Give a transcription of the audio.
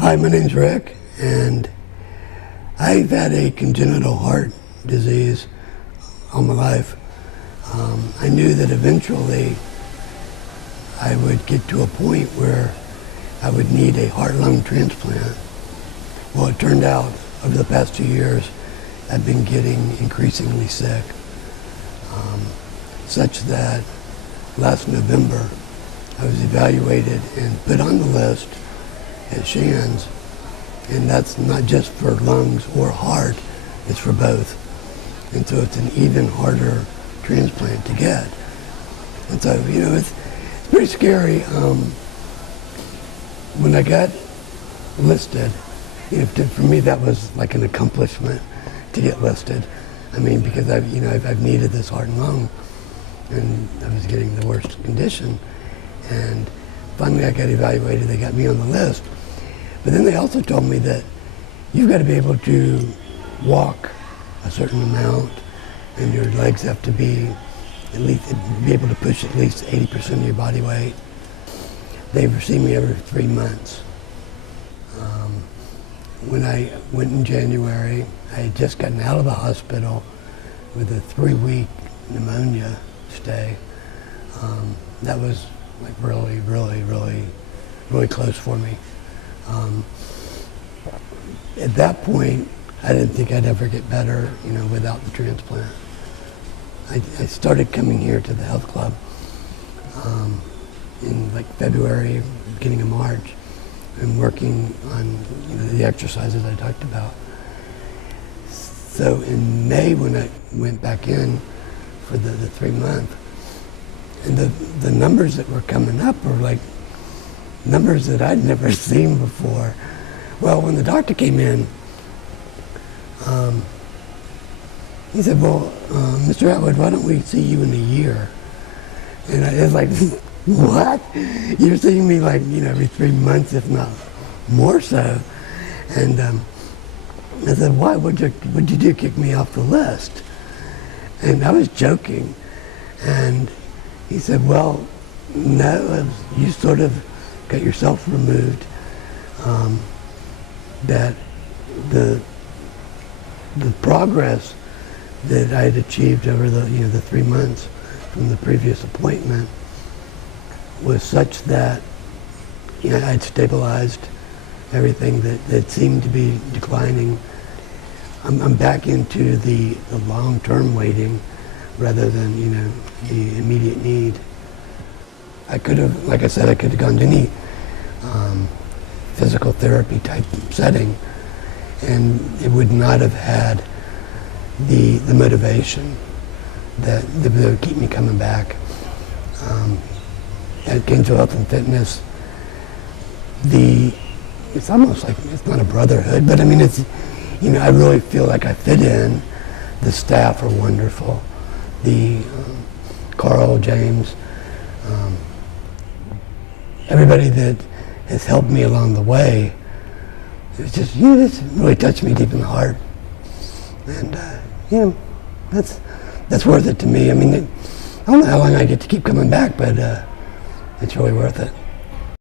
Hi, my name's Rick, and I've had a congenital heart disease all my life. I knew that eventually I would get to a point where I would need a heart-lung transplant. Well, it turned out over the past 2 years, I've been getting increasingly sick, such that last November I was evaluated and put on the list at Shands, and that's not just for lungs or heart, it's for both. And so it's an even harder transplant to get. And so, it's pretty scary. When I got listed, for me that was like an accomplishment to get listed. I mean, because I've needed this heart and lung, and I was getting the worst condition. And finally I got evaluated, they got me on the list. But then they also told me that you've got to be able to walk a certain amount, and your legs have to be able to push at least 80% of your body weight. They see me every 3 months. When I went in January, I had just gotten out of the hospital with a 3-week pneumonia stay. That was like really, really, really, really close for me. At that point, I didn't think I'd ever get better, without the transplant. I started coming here to the health club in like February, beginning of March, and working on the exercises I talked about. So in May, when I went back in for the 3 month, and the numbers that were coming up were like numbers that I'd never seen before. Well, when the doctor came in, he said, well, Mr. Atwood, why don't we see you in a year? And I was like, what? You're seeing me like, every 3 months, if not more so. And I said, why? What'd you do, kick me off the list? And I was joking. And he said, well, no, you sort of got yourself removed. That the progress that I had achieved over the 3 months from the previous appointment was such that I'd stabilized everything that seemed to be declining. I'm back into the long-term waiting rather than the immediate need. I could have, like I said, I could have gone to any physical therapy type setting, and it would not have had the motivation that would keep me coming back. At Gainesville Health and Fitness, it's almost like, it's not a brotherhood, but I mean, it's, I really feel like I fit in. The staff are wonderful. Carl, James, everybody that has helped me along the way, it's just, it's really touched me deep in the heart. And, that's worth it to me. I mean, I don't know how long I get to keep coming back, but it's really worth it.